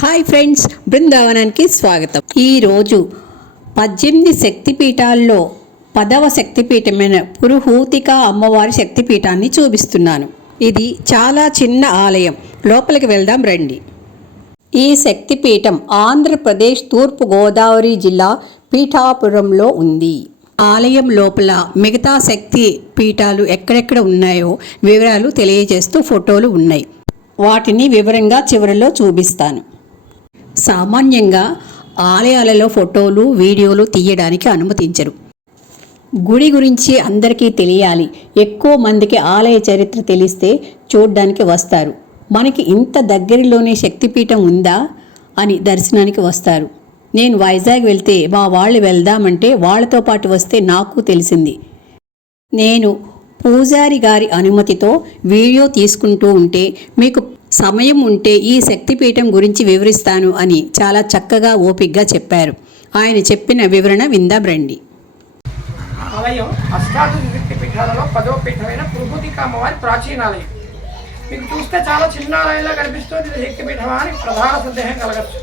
Hi friends బృందావనానికి స్వాగతం. ఈరోజు పద్దెనిమిది శక్తిపీఠాల్లో పదవ శక్తిపీఠమైన పురుహూతిక అమ్మవారి శక్తిపీఠాన్ని చూపిస్తున్నాను. ఇది చాలా చిన్న ఆలయం. లోపలికి వెళ్దాం రండి. ఈ శక్తిపీఠం ఆంధ్రప్రదేశ్ తూర్పు గోదావరి జిల్లా పీఠాపురంలో ఉంది. ఆలయం లోపల మిగతా శక్తి పీఠాలు ఎక్కడెక్కడ ఉన్నాయో వివరాలు తెలియజేస్తూ ఫోటోలు ఉన్నాయి. వాటిని వివరంగా చివరిలో చూపిస్తాను. సామాన్యంగా ఆలయాలలో ఫోటోలు వీడియోలు తీయడానికి అనుమతించరు. గుడి గురించి అందరికీ తెలియాలి. ఎక్కువ మందికి ఆలయ చరిత్ర తెలిస్తే చూడ్డానికి వస్తారు. మనకి ఇంత దగ్గరలోనే శక్తిపీఠం ఉందా అని దర్శనానికి వస్తారు. నేను వైజాగ్ వెళ్తే మా వాళ్ళు వెళ్దామంటే వాళ్ళతో పాటు వస్తే నాకు తెలిసింది. నేను పూజారి గారి అనుమతితో వీడియో తీసుకుంటూ ఉంటే మీకు సమయం ఉంటే ఈ శక్తిపీఠం గురించి వివరిస్తాను అని చాలా చక్కగా ఓపిగ్గా చెప్పారు. ఆయన చెప్పిన వివరణ విందా బ్రండి ఆలయం అష్టాదశ శక్తి పీఠాలలో పదో పీఠమైన పురుహూతిక అమ్మవారి ప్రాచీనాలయం. మీకు చూస్తే చాలా చిన్న ఆలయంలో కనిపిస్తుంది ఇది శక్తిపీఠమా అని ప్రధాన సందేహం కలగచ్చు.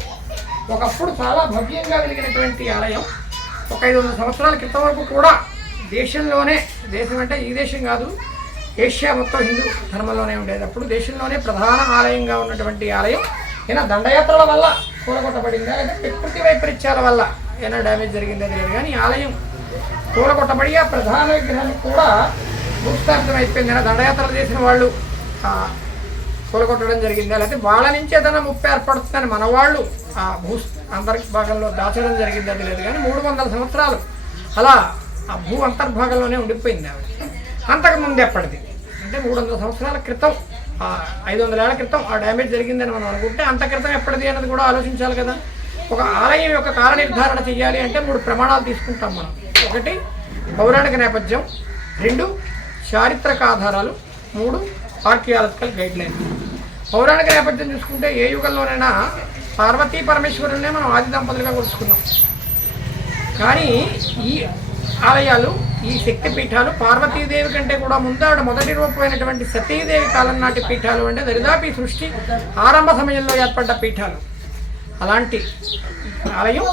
ఒకప్పుడు చాలా భవ్యంగా వెలిగినటువంటి ఆలయం ఒక ఐదు వందల సంవత్సరాల క్రితం వరకు కూడా దేశంలోనే దేశం అంటే ఈ దేశం కాదు ఏషియా మొత్తం హిందూ ధర్మంలోనే ఉండేది. అప్పుడు దేశంలోనే ప్రధాన ఆలయంగా ఉన్నటువంటి ఆలయం ఏదైనా దండయాత్రల వల్ల కూలగొట్టబడిందా. లేదా ప్రకృతి వైపరీత్యాల వల్ల ఏమైనా డ్యామేజ్ జరిగిందా లేదు కానీ ఈ ఆలయం కూలగొట్టబడి ఆ ప్రధాన విగ్రహాన్ని కూడా భూస్థాపితం అయిపోయింది. అయినా దండయాత్రలు చేసిన వాళ్ళు కూలగొట్టడం జరిగిందా. లేకపోతే వాళ్ళ నుంచే ఏదైనా ముప్పై ఏర్పడుతుందని మన వాళ్ళు ఆ భూ అంతర్భాగంలో దాచడం జరిగిందా లేదు కానీ మూడు వందల సంవత్సరాలు అలా ఆ భూ అంతర్భాగంలోనే ఉండిపోయింది ఆవిడ. అంతకు ముందు ఎప్పటిది అంటే మూడు వందల సంవత్సరాల క్రితం ఐదు వందల ఏళ్ళ క్రితం ఆ డ్యామేజ్ జరిగిందని మనం అనుకుంటే అంత క్రితం ఎప్పటిది అన్నది కూడా ఆలోచించాలి కదా. ఒక ఆలయం యొక్క కాల నిర్ధారణ చేయాలి అంటే మూడు ప్రమాణాలు తీసుకుంటాం మనం. ఒకటి పౌరాణిక నేపథ్యం. రెండు చారిత్రక ఆధారాలు. మూడు ఆర్కియాలజికల్ గైడ్ లైన్ పౌరాణిక నేపథ్యం చూసుకుంటే ఏ యుగంలోనైనా పార్వతీ పరమేశ్వరునే మనం ఆది దంపతులుగా కొలుచుకున్నాం కానీ ఈ ఆలయాలు ఈ శక్తి పీఠాలు పార్వతీదేవి కంటే కూడా ముందు ఆవిడ మొదటి రూపమైనటువంటి సతీదేవి కాలం నాటి పీఠాలు అంటే దరిదాపి సృష్టి ఆరంభ సమయంలో ఏర్పడ్డ పీఠాలు. అలాంటి ఆలయం.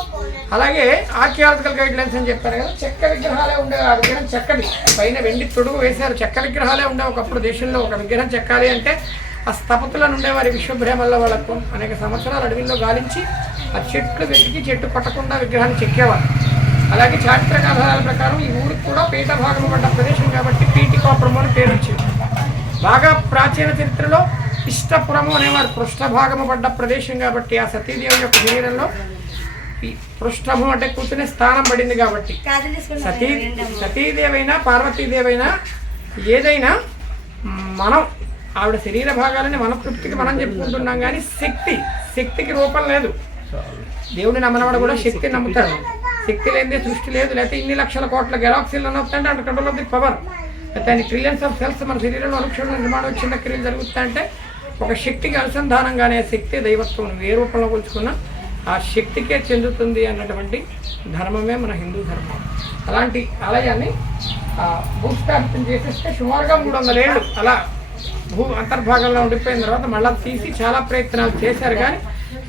అలాగే ఆర్కియాలజికల్ గైడ్ లైన్స్ అని చెప్పారు కదా చెక్క విగ్రహాలే ఉండేవి ఆ విగ్రహం చెక్కది. పైన వెండి తొడుగు వేశారు. చెక్క విగ్రహాలే ఉండే ఒకప్పుడు దేశంలో ఒక విగ్రహం చెక్కాలి అంటే ఆ స్థపతులను ఉండేవారి విశ్వభ్రేమల్లో వాళ్ళకు అనేక సంవత్సరాలు అడవిలో గాలించి ఆ చెట్లు వెతికి చెట్టు పట్టకుండా విగ్రహాన్ని చెక్కేవారు. అలాగే చారిత్రక ఆధారాల ప్రకారం ఈ ఊరికి కూడా పీఠ భాగం పడ్డ ప్రదేశం కాబట్టి పీఠికాపురం అని పేరు వచ్చింది. బాగా ప్రాచీన చరిత్రలో ఇష్టపురము అనేవారు పృష్ఠభాగము పడ్డ ప్రదేశం కాబట్టి ఆ సతీదేవి యొక్క శరీరంలో ఈ పృష్ఠము అంటే కూర్చునే స్థానం పడింది కాబట్టి. సతీ సతీదేవైనా పార్వతీదేవైనా ఏదైనా మనం ఆవిడ శరీర భాగాలని మన తృప్తికి మనం చెప్పుకుంటున్నాం కానీ శక్తి శక్తికి రూపం లేదు. దేవుడిని నమ్మనవాడు కూడా శక్తిని నమ్ముతాడు. శక్తి లేనిదే సృష్టి లేదు లేకపోతే ఇన్ని లక్షల కోట్ల గెలాక్సీలు నమ్ముతుంటే అంటే కంట్రోల్ ఆఫ్ ది పవర్ లేకపోతే ట్రిలియన్స్ ఆఫ్ సెల్స్ మన శరీరంలో అనుక్షణ నిర్మాణం చిన్న క్రియలు జరుగుతాయంటే ఒక శక్తికి అనుసంధానంగానే శక్తి దైవత్వం ఏ రూపంలో కొలుచుకున్నా ఆ శక్తికే చెందుతుంది అన్నటువంటి ధర్మమే మన హిందూ ధర్మం. అలాంటి ఆలయాన్ని భూస్థాపితం చేసేస్తే సుమారుగా మూడు వందల ఏళ్ళు అలా భూ అంతర్భాగంలో ఉండిపోయిన తర్వాత మళ్ళీ తీసి చాలా ప్రయత్నాలు చేశారు. కానీ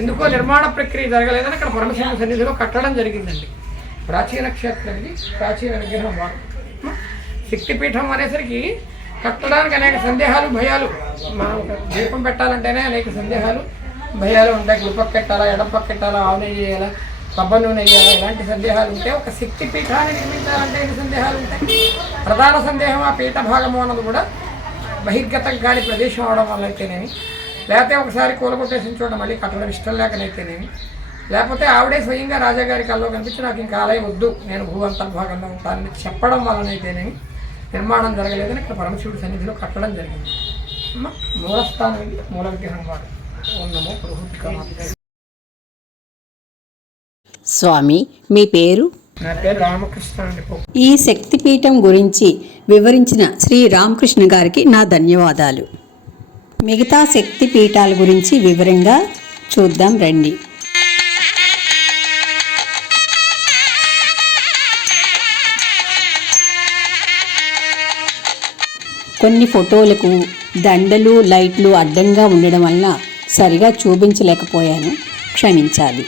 ఎందుకో నిర్మాణ ప్రక్రియ జరగలేదని అక్కడ పరమశివ సన్నిధిలో కట్టడం జరిగిందండి. ప్రాచీన క్షేత్రం ఇది ప్రాచీన విగ్రహం వారు. శక్తిపీఠం అనేసరికి కట్టడానికి అనేక సందేహాలు భయాలు. మనం దీపం పెట్టాలంటేనే అనేక సందేహాలు భయాలు ఉంటాయి. గుడిపక్క పెట్టాలా ఎడపక్క పెట్టాలా ఆవు నెయ్యి వేయాలా నూనె వేయాలా ఇలాంటి సందేహాలు ఉంటాయి ఒక శక్తి పీఠాన్ని నిర్మించాలంటే ఎన్ని సందేహాలు ఉంటాయి? ప్రధాన సందేహం ఆ పీఠ భాగము అన్నది కూడా బహిర్గతం కాని ప్రదేశం అవడం వల్ల అయితేనేమి. లేకపోతే ఒకసారి కూలగొట్టేసి చూడడం మళ్ళీ కట్టడం ఇష్టం లేకనైతేనేమి. లేకపోతే ఆవిడే స్వయంగా రాజాగారి కల్లో కనిపించి నాకు ఇంకా ఆలయం వద్దు నేను భూ అంతర్భాగంలో ఉంటానని చెప్పడం వలనైతేనేమి నిర్మాణం జరగలేదని ఇక్కడ పరమశివుడి సన్నిధిలో కట్టడం జరిగింది. మూలస్థానం మూల విగ్రహం వాడు. ఉన్నమో స్వామి మీ పేరు? ఈ శక్తిపీఠం గురించి వివరించిన శ్రీ రామకృష్ణ గారికి నా ధన్యవాదాలు. మిగతా శక్తి పీఠాల గురించి వివరంగా చూద్దాం రండి. కొన్ని ఫోటోలకు దండలు లైట్లు అడ్డంగా ఉండడం వల్ల సరిగా చూపించలేకపోయాను. క్షమించాలి.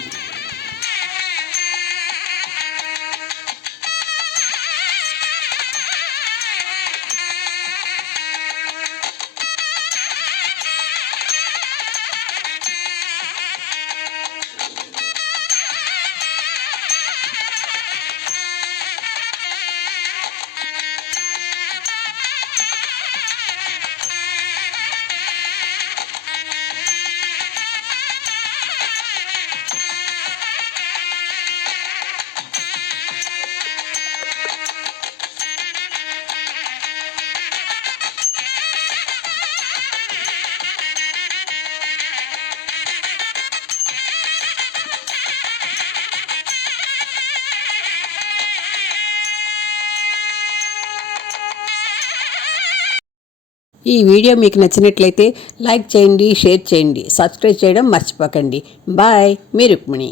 ఈ వీడియో మీకు నచ్చినట్లయితే లైక్ చేయండి షేర్ చేయండి సబ్స్క్రైబ్ చేయడం మర్చిపోకండి. బాయ్ మీ రుక్మిణి.